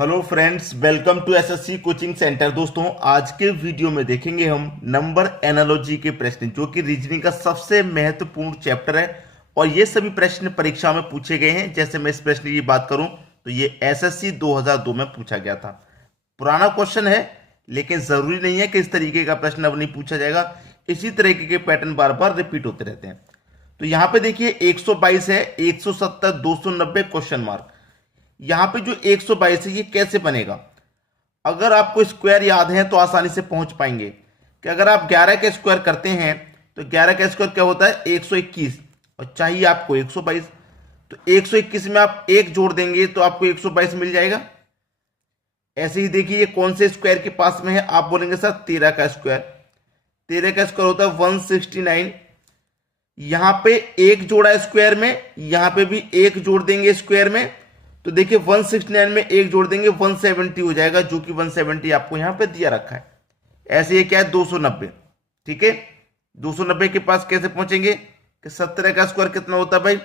Hello friends, welcome to SSC coaching centre. दोस्तों, आज के वीडियो में देखेंगे हम नंबर एनालॉजी के प्रश्न, जो कि रीजनिंग का सबसे महत्वपूर्ण चैप्टर है। और ये सभी प्रश्न परीक्षा में पूछे गए हैं। जैसे मैं इस प्रश्न की बात करूं तो ये एसएससी 2002 में पूछा गया था। पुराना क्वेश्चन है, लेकिन जरूरी नहीं है कि इस तरीके का प्रश्न अब नहीं पूछा जाएगा। इसी तरीके के पैटर्न बार बार रिपीट होते रहते हैं। तो यहां पे देखिए 122 है, 170, 290 क्वेश्चन मार्क। यहां पे जो 122 है ये कैसे बनेगा? अगर आपको स्क्वायर याद है तो आसानी से पहुंच पाएंगे कि अगर आप 11 का स्क्वायर करते हैं तो 11 का स्क्वायर क्या होता है? 121, और चाहिए आपको 122। तो 121 में आप एक जोड़ देंगे तो आपको 122 मिल जाएगा। ऐसे ही देखिए ये कौन से स्क्वायर के पास में है? आप बोलेंगे सर 13 का स्क्वायर। 13 का स्क्वायर होता है 169। यहां पे एक जोड़ा स्क्वायर में, यहां पे भी एक जोड़ देंगे स्क्वायर में। तो देखिए 169 में एक जोड़ देंगे 170 हो जाएगा, जो कि 170 आपको यहां पे दिया रखा है। ऐसे ये क्या है? 290। ठीक है, 290 के पास कैसे पहुंचेंगे कि 17 का स्क्वायर कितना होता है भाई?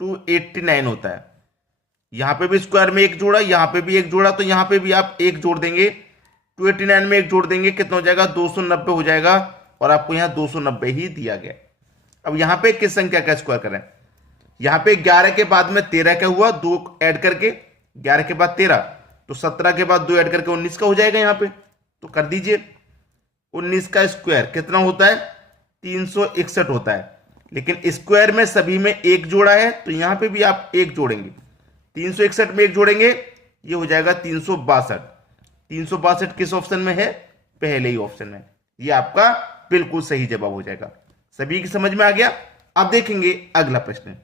289 होता है। यहां पे भी स्क्वायर में एक जोड़ा, यहां पे भी एक जोड़ा, तो यहां पे भी आप एक जोड़ देंगे। 289 में एक जोड़ देंगे, कितना हो जाएगा? 290 हो जाएगा। और आपको यहां 290 ही दिया गया। अब यहां पे किस संख्या का स्क्वायर करें? यहां पे 11 के बाद में 13 का हुआ, 2 ऐड करके 11 के बाद 13, तो 17 के बाद 2 ऐड करके 19 का हो जाएगा यहां पे। तो कर दीजिए। 19 का स्क्वायर कितना होता है? 361 होता है। लेकिन स्क्वायर में सभी में एक जोड़ा है, तो यहां पे भी आप एक जोड़ेंगे। 361 में एक जोड़ेंगे, ये हो जाएगा 362। 362 किस ऑप्शन में है? पहले ही ऑप्शन में। ये आपका बिल्कुल सही जवाब हो जाएगा। सभी की समझ में आ गया? अब देखेंगे अगला प्रश्न।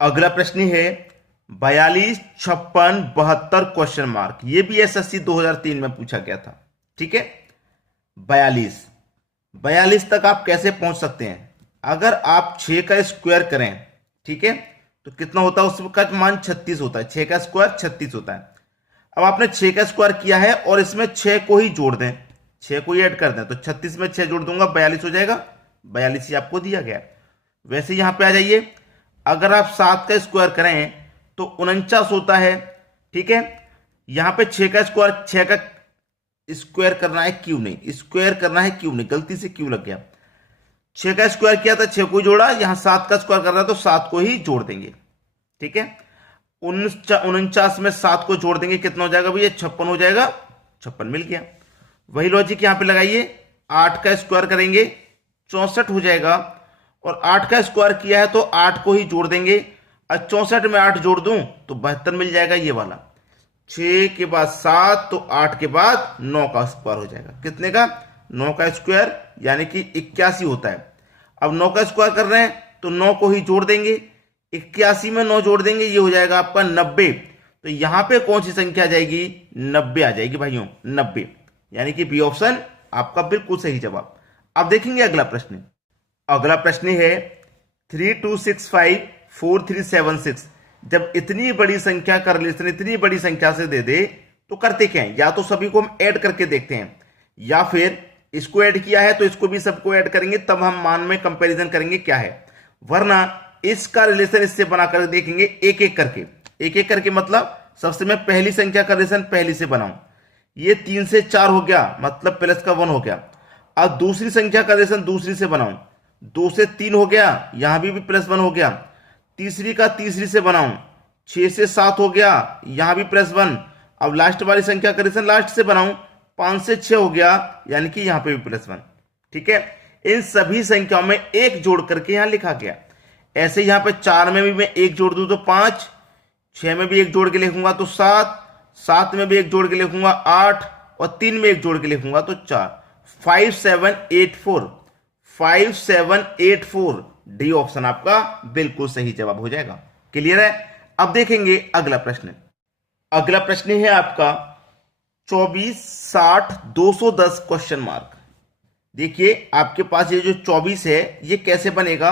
अगला प्रश्न है 42, 56, 72 क्वेश्चन मार्क। ये भी एसएससी 2003 में पूछा गया था। ठीक है, 42 तक आप कैसे पहुंच सकते हैं? अगर आप 6 का स्क्वायर करें, ठीक है, तो कितना होता है? उसका मान 36 होता है। 6 का स्क्वायर 36 होता है। अब आपने 6 का स्क्वायर किया है और इसमें 6 को ही जोड़ दें, 6 को ही ऐड कर दें, तो 36 में 6 जोड़ दूंगा, 42 हो जाएगा। 42 ही आपको दिया गया। वैसे यहां पे आ जाइए। अगर आप 7 का स्क्वायर करें तो 49 होता है। ठीक है, यहां पे 6 का स्क्वायर, 6 का स्क्वायर करना है, क्यों नहीं स्क्वायर करना है, क्यों नहीं, गलती से क्यों लग गया? 6 का स्क्वायर किया था, 6 को जोड़ा। यहां 7 का स्क्वायर कर रहा है तो 7 को ही जोड़ देंगे। ठीक है, 49 में 7 को जोड़ देंगे, कितना हो जाएगा भैया? 56 हो जाएगा। 56 मिल गया। वही लॉजिक यहां पे लगाइए। 8 का स्क्वायर करेंगे, 64 हो जाएगा। और 8 का स्क्वायर किया है तो 8 को ही जोड़ देंगे। और 64 में 8 जोड़ दूं तो 72 मिल जाएगा, ये वाला। 6 के बाद 7, तो 8 के बाद 9 का स्क्वायर हो जाएगा। कितने का? 9 का स्क्वायर, यानी कि 81 होता है। अब 9 का स्क्वायर कर रहे हैं तो 9 को ही जोड़ देंगे। 81 में 9 जोड़ देंगे, ये हो जाएगा आपका 90। तो यहां पे कौन सी संख्या आ जाएगी? 90 आ जाएगी भाइयों, 90। यानी कि बी ऑप्शन आपका बिल्कुल सही जवाब। अब देखेंगे अगला प्रश्न। अगला प्रश्न है 32654376। जब इतनी बड़ी संख्या का रिलेशन इतनी बड़ी संख्या से दे दे तो करते क्या है? या तो सभी को हम ऐड करके देखते हैं, या फिर इसको ऐड किया है तो इसको भी सबको ऐड करेंगे, तब हम मान में कंपैरिजन करेंगे क्या है। वरना इसका रिलेशन इससे बनाकर देखेंगे, एक एक करके। एक एक करके मतलब सबसे मैं पहली संख्या का रिलेशन पहली से बनाऊं। ये 3 से 4 हो गया, मतलब प्लस का 1 हो गया। अब दूसरी संख्या का रिलेशन दूसरी से बनाऊं, 2 से 3 हो गया, यहां भी प्लस 1 हो गया। तीसरी का तीसरी से बनाऊं, 6 से 7 हो गया, यहां भी प्लस 1। अब लास्ट वाली संख्या का रिलेशन लास्ट से बनाऊं, 5 से 6 हो गया, यानी कि यहां पे भी प्लस 1। ठीक है, इन सभी संख्याओं में एक जोड़ करके यहां लिखा गया। ऐसे यहां पे 4 में भी मैं एक जोड़ दूं तो 5, 6 में भी एक जोड़ के लिखूंगा तो 7, 7 में भी एक जोड़ के लिखूंगा 8, और 3 में एक जोड़ के लिखूंगा तो 4। 5 7 8 4, 5 7 8 4, डी ऑप्शन आपका बिल्कुल सही जवाब हो जाएगा। क्लियर है? अब देखेंगे अगला प्रश्न। अगला प्रश्न है आपका 24, 60, 210 क्वेश्चन मार्क। देखिए आपके पास ये जो 24 है ये कैसे बनेगा?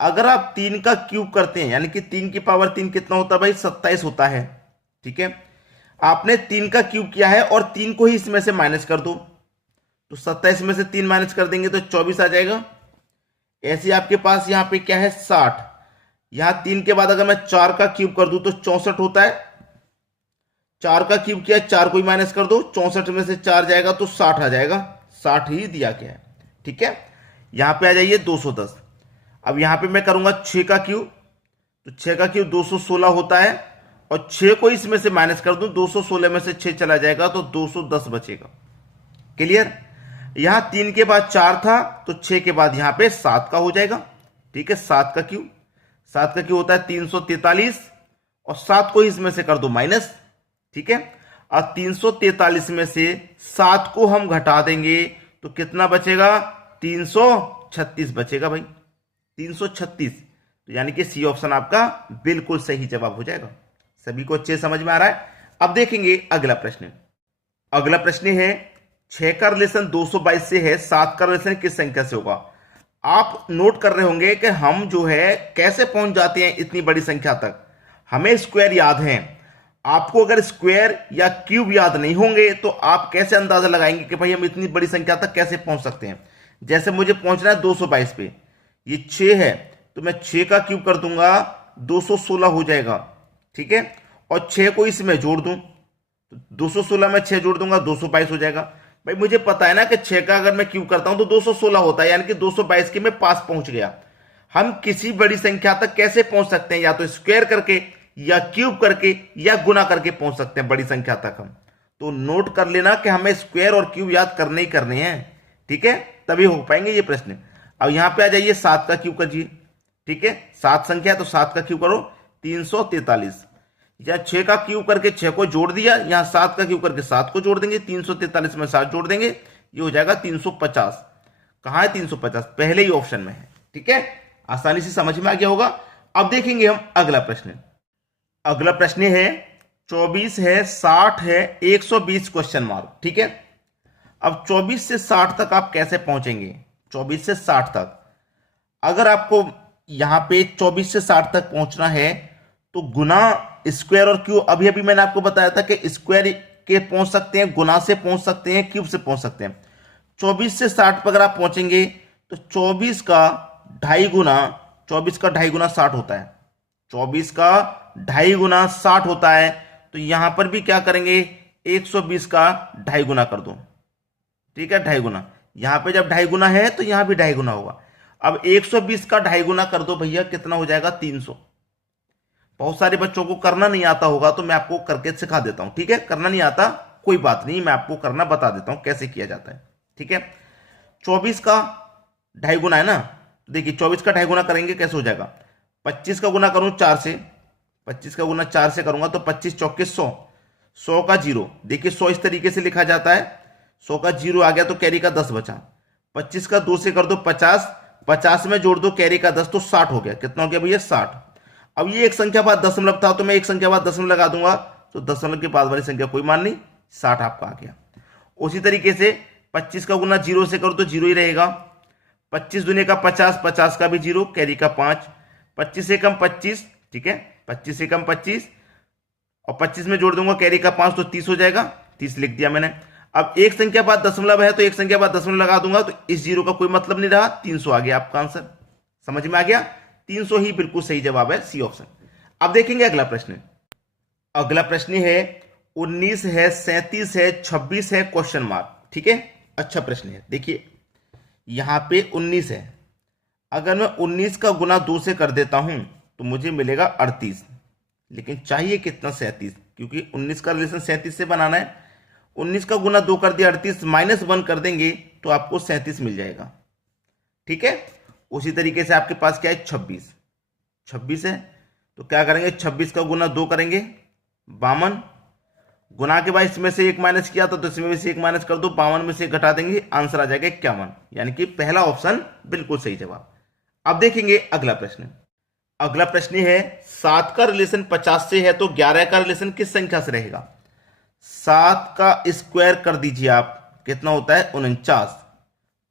अगर आप 3 का क्यूब करते हैं, यानी कि 3 की पावर 3 कितना होता है भाई? 27 होता है। ठीक है, आपने 3 का क्यूब किया है और 3 को ही इसमें से माइनस कर दो, तो 27 में से 3 माइनस कर देंगे तो 24 आ जाएगा। ऐसे आपके पास यहां पे क्या है? 60। यहां 3 के बाद अगर मैं 4 का क्यूब कर दूं तो 64 होता है। 4 का क्यूब किया, 4 को ही माइनस कर दो, 64 में से 4 जाएगा तो 60 आ जाएगा, 60 ही दिया गया है। ठीक है, यहां पे आ जाइए 210। अब यहां पे मैं करूंगा 6 का क्यूब, तो 6 का क्यूब 216 होता है, और 6 को इसमें से माइनस कर दूं, 216 में से 6 चला जाएगा तो 210 बचेगा। क्लियर। यहां 3 के बाद 4 था, तो 6 के बाद यहां पे 7 का हो जाएगा। ठीक है, 7 का क्यूब, 7 का क्यूब होता है 343, और 7 को इसमें से कर दो माइनस। ठीक है, और 343 में से 7 को हम घटा देंगे तो कितना बचेगा, 336 बचेगा भाई, 336। तो यानी कि सी ऑप्शन आपका बिल्कुल सही जवाब हो जाएगा। सभी को अच्छे समझ में आ रहा है। अब देखेंगे अगला प्रश्न। अगला प्रश्न है 6 का रिलेशन 222 से है, 7 का रिलेशन किस संख्या से होगा। आप नोट कर रहे होंगे कि हम जो है कैसे पहुंच जाते हैं इतनी बड़ी संख्या तक। हमें स्क्वायर याद है, आपको अगर स्क्वायर या क्यूब याद नहीं होंगे तो आप कैसे अंदाजा लगाएंगे कि भाई हम इतनी बड़ी संख्या तक कैसे पहुंच सकते हैं। जैसे मुझे पहुंचना है 222 पे, ये 6 है, तो मैं 6 का क्यूब कर दूंगा, 216 हो जाएगा। ठीक है, और 6 को इसमें जोड़ दूं, तो 216 में 6 जोड़ दूंगा, 222 हो जाएगा। भाई मुझे पता है ना कि 6 का अगर मैं क्यूब करता हूं तो 216 होता है, यानी कि 222 के मैं पास पहुंच गया। हम किसी बड़ी संख्या तक कैसे पहुंच सकते हैं, या तो स्क्वायर करके, या क्यूब करके, या गुना करके पहुंच सकते हैं बड़ी संख्या तक हम। तो नोट कर लेना कि हमें स्क्वायर और क्यूब याद करने ही करने हैं। ठीक है, तभी हो पाएंगे ये प्रश्न। अब यहां पे आ जाइए, 7 का क्यूब करिए। ठीक है, 7 संख्या है तो 7 का क्यूब करो, 343। या 6 का क्यूब करके 6 को जोड़ दिया, यहां 7 का क्यूब करके 7 को जोड़ देंगे, 343 में 7 जोड़ देंगे, ये हो जाएगा 350। कहां है 350, पहले ही ऑप्शन में है। ठीक है, आसानी से समझ में आ गया होगा। अब देखेंगे हम अगला प्रश्न। अगला प्रश्न है 24 है, 60 है, 120 क्वेश्चन मार्क। ठीक है, अब 24 से 60 तक आप कैसे पहुंचेंगे। 24 से 60 तक अगर आपको यहां पे 24 से 60 तक पहुंचना है तो गुना स्क्वायर और क्यूब, अभी अभी मैंने आपको बताया था कि स्क्वायर के पहुंच सकते हैं, गुना से पहुंच सकते हैं, क्यूब से पहुंच सकते हैं। 24 से 60 पर अगर आप पहुंचेंगे तो 24 का ढाई गुना, 24 का ढाई गुना 60 होता है, 24 का ढाई गुना 60 होता है। तो यहां पर भी क्या करेंगे, 120 का ढाई गुना कर दो। ठीक है, ढाई गुना, यहां पे जब ढाई गुना है तो यहां भी ढाई गुना होगा। अब 120 का ढाई गुना कर दो भैया, कितना हो जाएगा, 300। बहुत सारे बच्चों को करना नहीं आता होगा तो मैं आपको करके सिखा देता हूं। ठीक है, करना नहीं आता कोई बात नहीं, मैं आपको करना बता देता हूं कैसे किया जाता है। ठीक है, 24 का ढाई गुना है ना, देखिए 24 का ढाई गुना करेंगे कैसे हो जाएगा, 25 का गुना करूं 4 से, 25 का गुना 4 से करूंगा तो 25 चौके 100, 100 का जीरो, देखिए 100 इस तरीके से लिखा जाता है, 100 का जीरो आ गया तो कैरी का 10 बचा। 25 का 2 से कर दो 50, 50 में जोड़ दो कैरी का 10 तो 60 हो गया। कितना हो गया भैया, 60। अब ये एक संख्या बाद दशमलव था तो मैं एक संख्या बाद दशमलव लगा दूंगा, तो दशमलव के बाद वाली संख्या कोई मान नहीं, 60 आपका आ गया। उसी तरीके से 25 का गुना जीरो से करो तो जीरो ही रहेगा, 25 दुने का 50, 50 का भी जीरो, कैरी का 5, 25 से कम 25। ठीक है, 25 से कम 25 और 25 में जोड़ दूंगा कैरी का 5 तो 30 हो जाएगा, 30 लिख दिया मैंने। अब एक संख्या बाद दशमलव है तो एक संख्या बाद दशमलव लगा दूंगा तो इस जीरो का कोई मतलब नहीं रहा, 300 आ गया आपका आंसर। समझ में आ गया, 300 ही बिल्कुल सही जवाब है, सी ऑप्शन। अब देखेंगे अगला प्रश्न। अगला प्रश्न है 19 है, 37 है, 26 है, क्वेश्चन मार्क। ठीक है, अच्छा प्रश्न है। देखिए यहां पे 19 है, अगर मैं 19 का गुना 2 से कर देता हूं तो मुझे मिलेगा 38, लेकिन चाहिए कितना, 37, क्योंकि 19 का रिलेशन 37 से बनाना है। 19 का गुना 2 कर दिया 38, -1 कर देंगे तो आपको 37 मिल जाएगा। ठीक है, उसी तरीके से आपके पास क्या है, 26, 26 है तो क्या करेंगे, 26 का गुना 2 करेंगे 52, गुना के बाद इसमें से एक माइनस किया तो इसमें से एक माइनस कर दो, 52 में से एक घटा देंगे, आंसर आ जाएगा 51, यानी कि पहला ऑप्शन बिल्कुल सही जवाब। अब देखेंगे अगला प्रश्न। अगला प्रश्न है 7 का रिलेशन 50 से है तो 11 का रिलेशन किस संख्या से रहेगा। 7 का स्क्वायर कर दीजिए आप, कितना होता है, 49।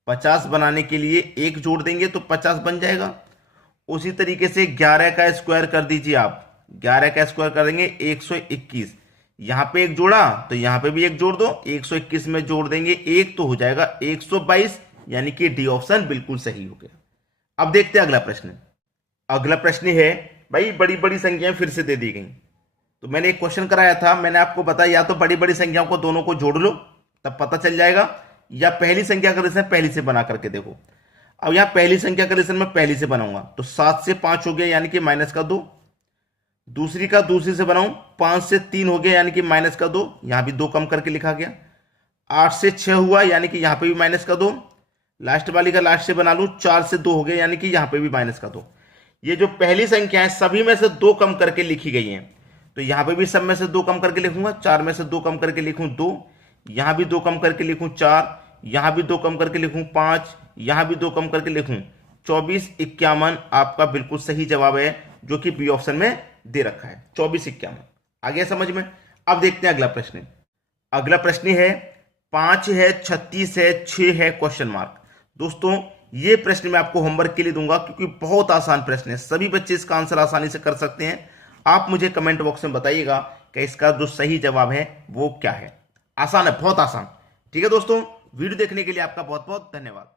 50 बनाने के लिए एक जोड़ देंगे तो 50 बन जाएगा। उसी तरीके से 11 का स्क्वायर कर दीजिए आप, 11 का स्क्वायर करेंगे 121, यहां पे एक जोड़ा तो यहां पे भी एक जोड़ दो, 121 में जोड़ देंगे एक तो हो जाएगा 122, यानी कि डी ऑप्शन बिल्कुल सही हो गया। अब देखते हैं अगला प्रश्न। अगला प्रश्न है, भाई बड़ी बड़ी संख्याएं फिर से दे दी गई, तो तो मैंने एक क्वेश्चन कराया था, मैंने आपको बताया या तो बड़ी बड़ी संख्याओं को दोनों को जोड़ लो तब पता चल जाएगा, या पहली संख्या का रिलेशन पहली से बना करके देखो। अब यहां पहली संख्या का रिलेशन मैं पहली से बनाऊंगा तो 7 से 5 हो गया यानी कि माइनस का 2। दूसरी का दूसरी से बनाऊं 5 से 3 हो गया यानी कि माइनस का 2, यहां भी 2 कम करके लिखा गया। 8 से 6 हुआ यानी कि यहां पे भी माइनस का 2। लास्ट वाली का लास्ट से बना लूं 4 से 2 हो गया यानी कि यहां पे भी माइनस का 2। ये जो पहली संख्या है सभी में से 2 कम करके लिखी गई हैं, तो यहां पे भी सब में से 2 कम करके लिखूंगा। 4 में से 2 कम करके लिखूं 2, यहां भी 2 कम करके लिखूं 4, यहां भी 2 कम करके लिखूं 5, यहां भी 2 कम करके लिखूं 24 51 आपका बिल्कुल सही जवाब है, जो कि बी ऑप्शन में दे रखा है 24 51। आ गया समझ में? अब देखते हैं अगला प्रश्न। अगला प्रश्न है 5 है 36 है 6 है क्वेश्चन मार्क। दोस्तों ये प्रश्न मैं आपको होमवर्क के लिए दूंगा क्योंकि बहुत आसान प्रश्न है, सभी बच्चे इसका आंसर आसानी से कर सकते हैं। आप मुझे कमेंट बॉक्स में बताइएगा कि इसका जो सही जवाब है वो क्या है। आसान है, बहुत आसान। ठीक है दोस्तों, वीडियो देखने के लिए आपका बहुत बहुत धन्यवाद।